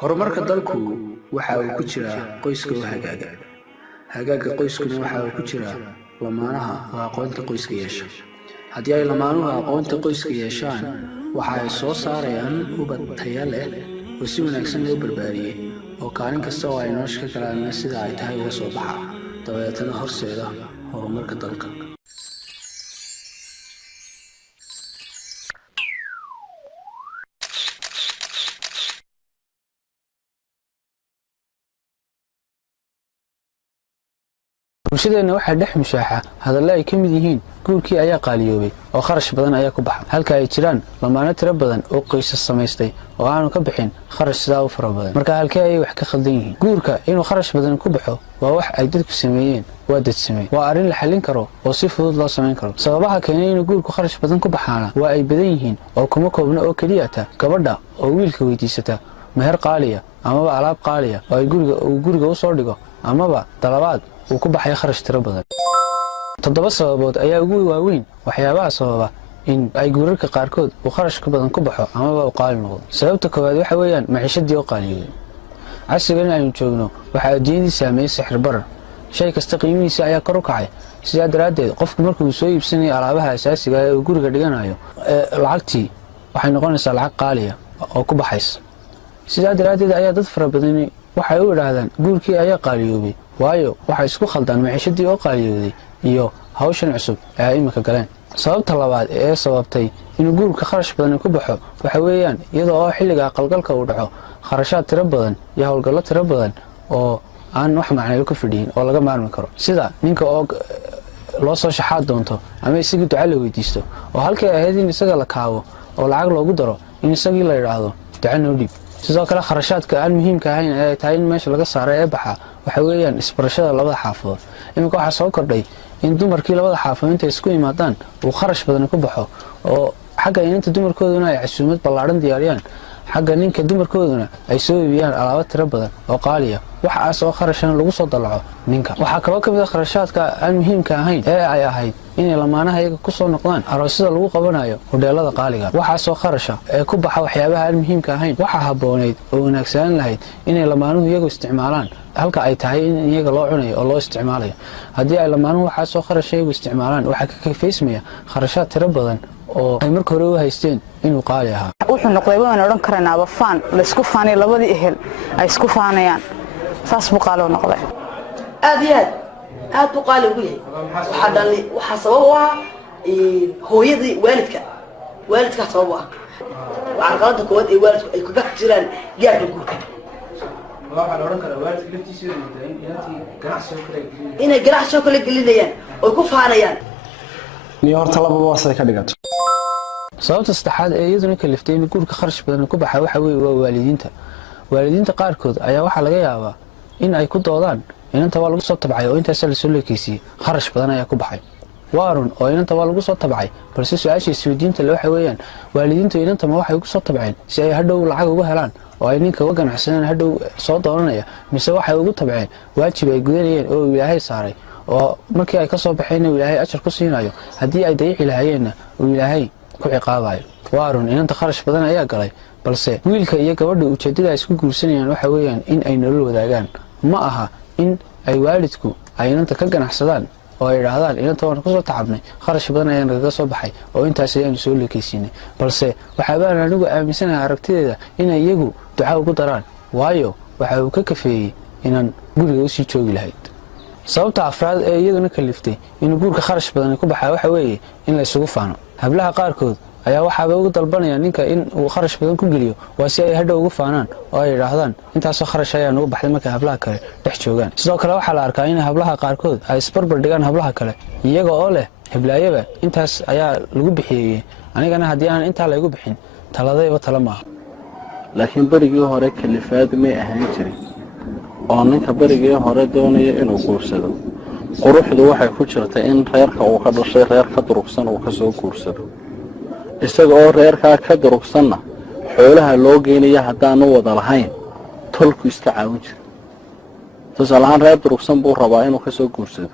horumarka dalku waxa uu ku jiraa qoyska oo hagaaga. Hagaaga qoyskuna waxa uu ku jiraa lamaanaha oo aqoonta qoyska yeesha. Haddii ay lamaanuhu aqoonta qoyska yeeshaan, waxa ay soo saarayaan ubad tayo leh oo si wanaagsan loo barbaariyay oo kaalin kasta oo ay nolosha ka galaan sida ay tahay uga soo baxa, dabeetana horseeda horumarka dalka. bulshadeena waxaa dhex mushaaxa hadallo ay ka mid yihiin guurkii ayaa qaaliyoobay oo kharash badan ayaa ku baxa, halka ay jiraan lamaano tiro badan oo qoysas samaystay oo aanu ka bixin kharash sidaa u fara badan. marka halkee ayay wax ka khaldan yihiin? guurka inuu kharash badan ku baxo waa wax ay dadku sameeyeen, waa dad sameeyay, waa arrin la xallin karo oo si fudud loo samayn karo. sababaha keenay inuu guurku kharash badan ku baxaana waa ay badan yihiin oo kuma koobna oo keliya ta gabadha oo wiilka weydiisata meher qaaliya amaba alaab qaaliya oo ay guriga u soo dhigo amaba dalabaad uu ku baxay kharash tiro badan. 7 sababood ayaa ugu waaweyn waxyaabaha sababa in ay guurarka qaarkood uu kharash ka badan ku baxo amaba uu qaali noqdo. sababta koowaad waxa weeyaan maciishadii oo qaaliyoobay. casrigan aynu joogno waxa diintii saameeyay sixir barar, shay kasta qiimihiisa ayaa kor u kacay. sidaa daraaddeed qofku markuu soo iibsanayo alaabaha asaasiga ah ee uu guriga dhiganayo, lacagtii waxay noqonaysaa lacag qaali ah oo ku baxaysa. sidaa daraaddeed ayaa dad fara badan waxay u yiraahdaan guurkii ayaa qaaliyoobay, waayo waxay isku khaldaan maciishadii oo qaaliyooday iyo hawshan cusub ee ay imika galeen. sababta labaad ee sababtay inuu guurka kharash badan ku baxo waxa weeyaan iyadoo oo xilliga qalgalka uu dhaco kharashaad tiro badan iyo hawlgallo tiro badan oo aan wax macnaheeyo ku fadhiyin oo laga maarmi karo, sida ninka oo loo soo shaxaad doonto ama isagii duco la weydiisto oo halkii ay ahayd in isaga la kaabo oo lacag loogu daro in isagii la yiraahdo duco noo dhiib. sidoo kale kharashaadka aan muhiimka ahayn ee tahay in meesha laga saaray ee baxa waxa weeyaan isbarashada labada xaafadood. iminka waxaa soo kordhay in dumarkii labada xaafadood intay isku yimaadaan uu kharash badan ku baxo oo xagga inanta dumarkooduna ay casuumad ballaaran diyaariyaan, xagga ninka dumarkooduna ay soo iibiyaan alaabo tiro badan oo qaaliya, waxaas oo kharashana lagu soo dalaco ninka. waxaa kaloo ka mid ah kharashaadka aan muhiimka ahayn ee ay ahayd inay lamaanaha iyaga ku soo noqdaan aroosyada lagu qabanayo hodheelada qaaliga, waxaasoo kharasha ee ku baxa waxyaabaha aan muhiimka ahayn. waxaa habboonayd oo wanaagsanaan lahayd inay lamaanuhu iyagu isticmaalaan halka ay tahay in iyaga loo cunayo oo loo isticmaalayo. haddii ay lamaanuhu waxaasoo kharasha iyagu isticmaalaan, waxaa ka kayfaysmaya kharashaad tiro badan oo ay marka hore u haysteen inuu qaali ahaa. wuxuu noqday waan odhan karanaaba faan la isku faanay, labadii ehel ay isku faanayaan, saas buu qaali noqday. aad buu qaali ugu yahay. waxaa sabab u ah hooyadii waalidka sabab u ah. waxaan qalada koowaad ee waalidku ay kaga jiraan gaarka guurka. waxaan odhan karaa waalidka laftiisa inay ganacsi kala gelinayaan oo ku faanayaan. niyo horta lababa wasay ka dhigato. sababta saddexaad ee iyaduna kaliftay in guurka kharash badan ku baxa waxa weeye waa waalidiinta qaarkood ayaa waxaa laga yaabaa in ay ku doodaan inanta waa lagu soo tabcay oo intaas la soo leekeysiyay kharash badan ayaa ku baxay. waarun oo inanta waa lagu soo tabcay, balse su'aasha isweydiinta le waxa weeyaan waalidiintu inanta ma waxay ku soo tabceen si ay hadhow lacag uga helaan oo ay ninka uga ganacsadaan hadhow soo dooranaya, mise waxay ugu tabceen waajib ay gudanayeen oo Ilaahay saaray oo markii ay ka soo baxeen Ilaahay ajar ku siinayo, haddii ay dayici lahaayeenna Ilaahay ku ciqaabayo. waarun inanta kharash badan ayaa galay, balse wiilka iyo gabadha ujeedada ay isku guursanayaan waxa weeyaan in ay nolol wadaagaan, ma aha in ay waalidku ay inanta ka ganacsadaan oo ay yiraahdaan inanta waan ku soo tacabnay kharash badan ayaa naga soo baxay oo intaas ayaan soo leekaysiinay. balse waxa baan anigu aaminsanahay aragtideeda in ay iyagu duco ugu daraan, waayo waxa uu ka kafeeyay inaan guriga u sii joogi lahayd. sababta afraad ee iyaduna kaliftay inuu guurka kharash badan ku baxaa waxa weeye in la isugu faano. hablaha qaarkood ayaa waxaaba ugu dalbanaya ninka in uu kharash badan ku geliyo waa si ay hadhow ugu faanaan oo ay yiraahdaan intaasoo kharash ayaa nagu baxday markay hablaha kale dhex joogaan. sidoo kale waxaa la arkaa in hablaha qaarkood ay isbarbar dhigaan hablaha kale iyaga oo leh heblaayaba intaas ayaa lagu bixiyey, anigana haddii aan intaa laygu bixin taladayba tala maaha. laakiin barigii hore kalifaad may ahaan jirin oo ninka barigii hore doonaya inuu guursado quruxdu waxay ku jirtay in reerka uu ka dhashay reer ka durugsan uu ka soo guursado, isaga oo reerkaa ka durugsanna xoolaha loo geynaya haddaanu wada lahayn tolku iska caawin jira. tusaale ahaan reer durugsan buu rabaa inuu ka soo guursado,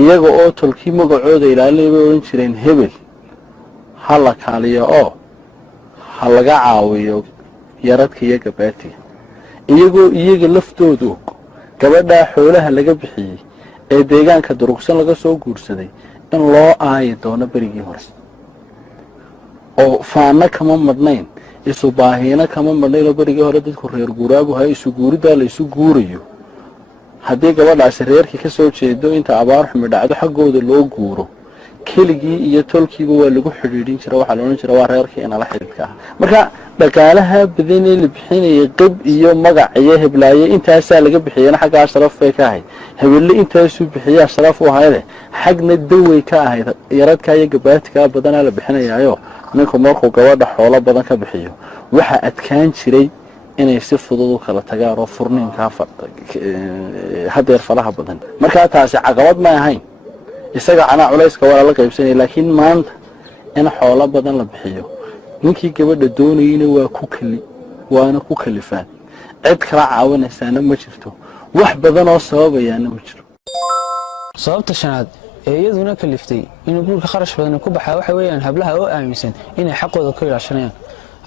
iyaga oo tolkii magacooda ilaalinaya bay odhan jireen hebel ha la kaaliyo oo ha laga caawiyo yaradka iyo gabaatiga. iyagoo iyaga laftoodu gabadhaa xoolaha laga bixiyey ee deegaanka durugsan laga soo guursaday in loo aayi doono berigii hore oo faana kama madhnayn isu baahiina kama madhnayn oo berigii hore dadku reer guuraagu hay isu guuridaa la isu guurayo haddii gabadhaasi reerkii ka soo jeedo inta abaar xumi dhacdo xaggooda loo guuro keligii iyo tolkiiba waa lagu xidhiidhin jira waxaa la odhan jira waa reerkii inala xidhiidka ah marka dhaqaalaha badan ee la bixinayay qib iyo magac iyo heblaaye intaasaa laga bixiyana xaggaa sharaf bay ka ahayd hebelle intaasuu bixiyaa sharaf u ahayde xagna dawey ka ahayd yaradkaa iyo gabaadkaa badanaa la bixinayaayo ninku markuu gabadha xoolo badan ka bixiyo waxaa adkaan jiray inay si fudud u kala tagaan oo furniinkaa hadeer falaha badan markaa taasi caqabad ma ahayn isaga canaa culayska waa la qaybsanaya laakiin maanta in xoolo badan la bixiyo ninkii gabadha doonayeyna waana ku kalifaan cid kala caawinaysaana ma jirto wax badan oo sababayaana ma jiro sababta shanaad ee iyaduna kaliftay inuu guurka kharash badan ku baxaa waxa weeyaan hablaha oo aaminsan inay xaqooda ku ilaashanayaan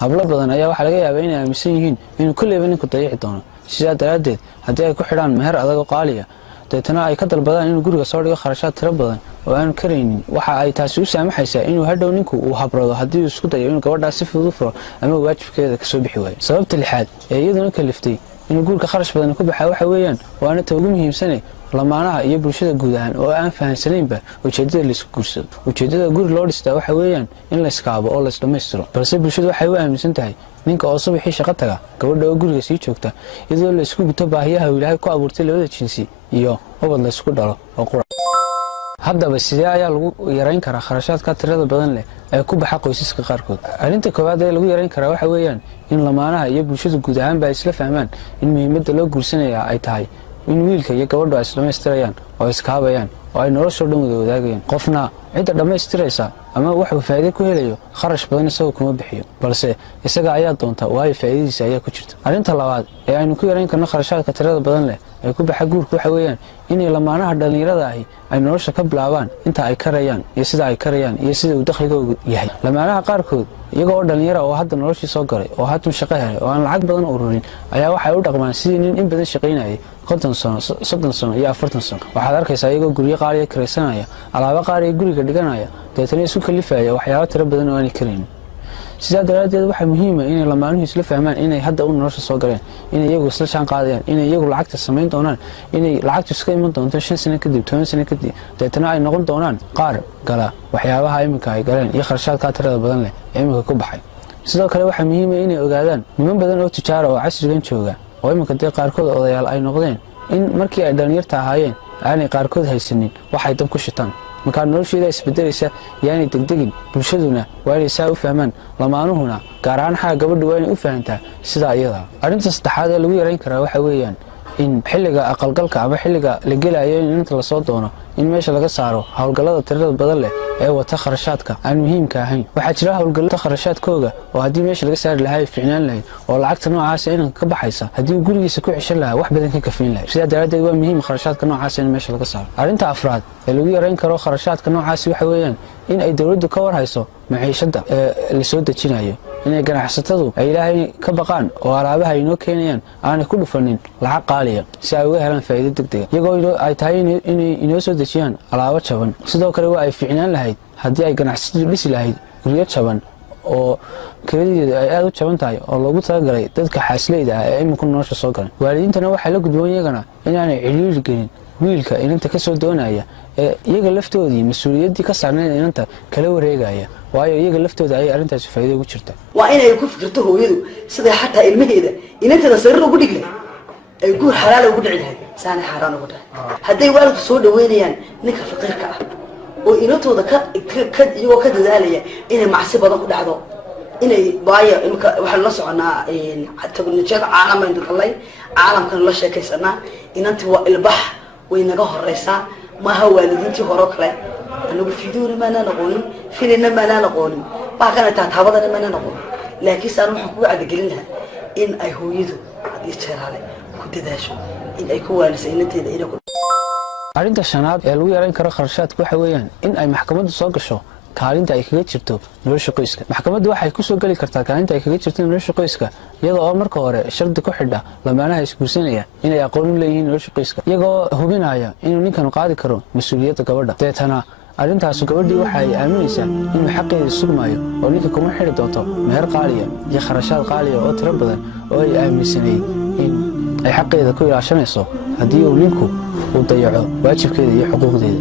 hablo badan ayaa waxaa laga yaabaa inay aaminsan yihiin inuu kulleyba ninku dayici doono sidaa daraaddeed haddii ay ku xidhaan meher adag oo qaaliya deetana ay ka dalbadaan inuu guriga soo dhigo kharashaad tiro badan oo aanu karaynin waxa ay taasi u saamaxaysaa inuu hadhow ninku uu habrado haddii uu isku dayo inuu gabadhaas si fudud u furo ama waajibkeeda kasoo bixi waayo sababta lixaad ee iyaduna kaliftay inuu guurka kharash badan ku baxaa waxa weeyaan waana ta ugu muhiimsane lamaanaha iyo bulshada guud ahaan oo aan fahansanaynba ujeedada laisku guursado ujeedada guri loo dhistaa waxa weeyaan in la iskaabo oo la isdhammaystiro balse bulshadu waxay u aaminsan tahay ninka oo subaxii shaqo taga gabadha oo guriga sii joogta iyadoo la isku guto baahiyaha uu ilaahay ku abuurtay labada jinsi iyo ubad la isku dhalo oo qura haddaba sidee ayaa lagu yarayn karaa kharashaadka tirada badan leh ee ku baxa qoysaska qaarkood arrinta koowaad ee lagu yarayn karaa waxa weeyaan in lamaanaha iyo bulshada guud ahaanba ay isla fahmaan in muhiimadda loo guursanayaa ay tahay in wiilka iyo gabadhu ay isdhammaystirayaan oo iskaabayaan oo ay noloshoo dhan wada wadaagayaan qofna cidda dhammaystiraysa ama waxuu faa'iido ku helayo kharash badan isagoo kuma bixiyo balse isaga ayaa doonta waayo faa'iidadiisa ayaa ku jirta arrinta labaad ee aynu ku yarayn karno kharashaadka tirada badan leh ee ku baxa guurka waxa weeyaan inay lamaanaha dhallinyarada ahi ay nolosha ka bilaabaan inta ay karayaan iyo sida ay karayaan iyo sida uu dakhligoodu yahay lamaanaha qaarkood iyagoo oo dhallinyara oo hadda noloshii soo garay oo haatan shaqo helay oo aan lacag badan ururin ayaa waxay u dhaqmaan sidii nin in badan shaqaynayay 50 sano 30 sano iyo 40 sano waxaad arkaysaa iyagoo guryo qaaliya kiraysanaya alaabo qaaliya guriga dhiganaya deetana isku kalifaya waxyaabo tiro badan oo aan karaynin sidaa daraaddeed waxaa muhiim ah inay lamaanuhu isla fahmaan inay hadda u nolosha soo galeen inay iyagu isla jaan qaadayaan inay iyagu lacagta samayn doonaan inay lacagtu iska iman doonto 5 sano kadib 10 sano kadib deetana ay noqon doonaan qaar gala waxyaabaha iminka ay galeen iyo kharashaadka tirada badan leh ee iminka ku baxay sidoo kale waxaa muhiim ah inay ogaadaan niman badan oo tijaaro oo casrigan jooga oo iminka dee qaarkood odayaal ay noqdeen in markii ay dhalinyarta ahaayeen aanay qaarkood haysanin waxay dab ku shitaan markaa nolosheeda isbedelaysa yaanay degdegin bulshaduna waa inay saa u fahmaan lamaanuhuna gaar ahaan xagga gabadha waa inay u fahantaa sidaa iyada arrinta saddexaad ee lagu yarayn karaa waxa weeyaan in xilliga aqalgalka ama xilliga la gelayo in inta lasoo doono in meesha laga saaro howlgallada tirada badan leh ee wata kharashaadka aan muhiimka ahayn waxaa jira howlgallada kharashaadkooga oo haddii meesha laga saari lahaa ay fiicnaan lahayd oo lacagta noocaas inanka ka baxaysa haddii gurigiisa ku cishan lahaa wax badan ka kafayn lahayd sidaa daraaddeed waa muhiim kharashaadka noocaas in meesha laga saaro arrinta afraad ee lagu yarayn karo kharashaadka noocaasi waxa weeyaan in ay dowladdu ka warhayso maciishadda ee la soo dejinayo inay ganacsatadu ay ilaahay ka baqaan oo alaabaha ay inoo keenayaan aanay ku dhufanin lacag qaaliya si ay uga helaan faa'iido degdega iyagoo ay tahay inay inoo soo dejiyaan alaabo jaban sidoo kale waa ay fiicnaan lahayd haddii ay ganacsatadu dhisi lahayd guryo jaban oo kiradeedu ay aad u jaban tahay oo loogu talagalay dadka xaasleyda ah ee iminku nolosha soo galan waalidiintana waxaa la gudboon iyagana inaanay cidhiiri gelin wiilka inanta ka soo doonaya ee iyaga laftoodii mas-uuliyaddii ka saarnayd inanta kala wareegaya waayo iyaga laftooda ayay arrintaasi faa'iido ugu jirta waa inay ku fikirto hooyadu siday xataa ilmaheeda inanteeda sariir ugu dhigi lahayd ay guur xalaala ugu dhici lahayd saanay xaaraan ugu dhahay hadday waalidku soo dhaweynayaan ninka faqiirka ah oo inantooda iyagoo ka dadaalaya inay macsi badan ku dhacdo inay waayo imika waxaanu la soconaa teknolojiyada caalamaynu galnay caalamkanu la sheekaysanaa inantii waa ilbax way naga horeysaa maaha waalidiintii hore kale anagu fidoona maanaan aqoonin filina maanaan aqoonin baa kana taataabadana maanaan aqoonin laakiin saan waxaan kugu cadagelin lahaa in ay hooyadu hadii jeeraale ku dadaasho in ay ku waaliso inanteeda inay ku arrinta shanaad ee lagu yarayn karo kharashaadka waxa weeyaan in ay maxkamaddu soo gasho kaalinta ay kaga jirto nolosha qoyska. Maxkamaddu waxay ku soo gali kartaa kaalinta ay kaga jirto nolosha qoyska iyada oo marka hore shardi ku xidha lamaanaha isguursanaya inay aqoon u leeyihiin nolosha qoyska, iyagoo hubinaya inuu ninkan qaadi karo mas'uuliyadda gabadha. Deetana arrintaas gabadhii waxa ay aaminaysaa inuu xaqeeda sugmaayo oo ninka kuma xidhi doonto meher qaaliya iyo kharashaad qaaliya oo tiro badan oo ay aaminsanay in ay xaqeeda ku ilaashanayso haddii uu ninku uu dayaco waajibkeeda iyo xuquuqdeeda.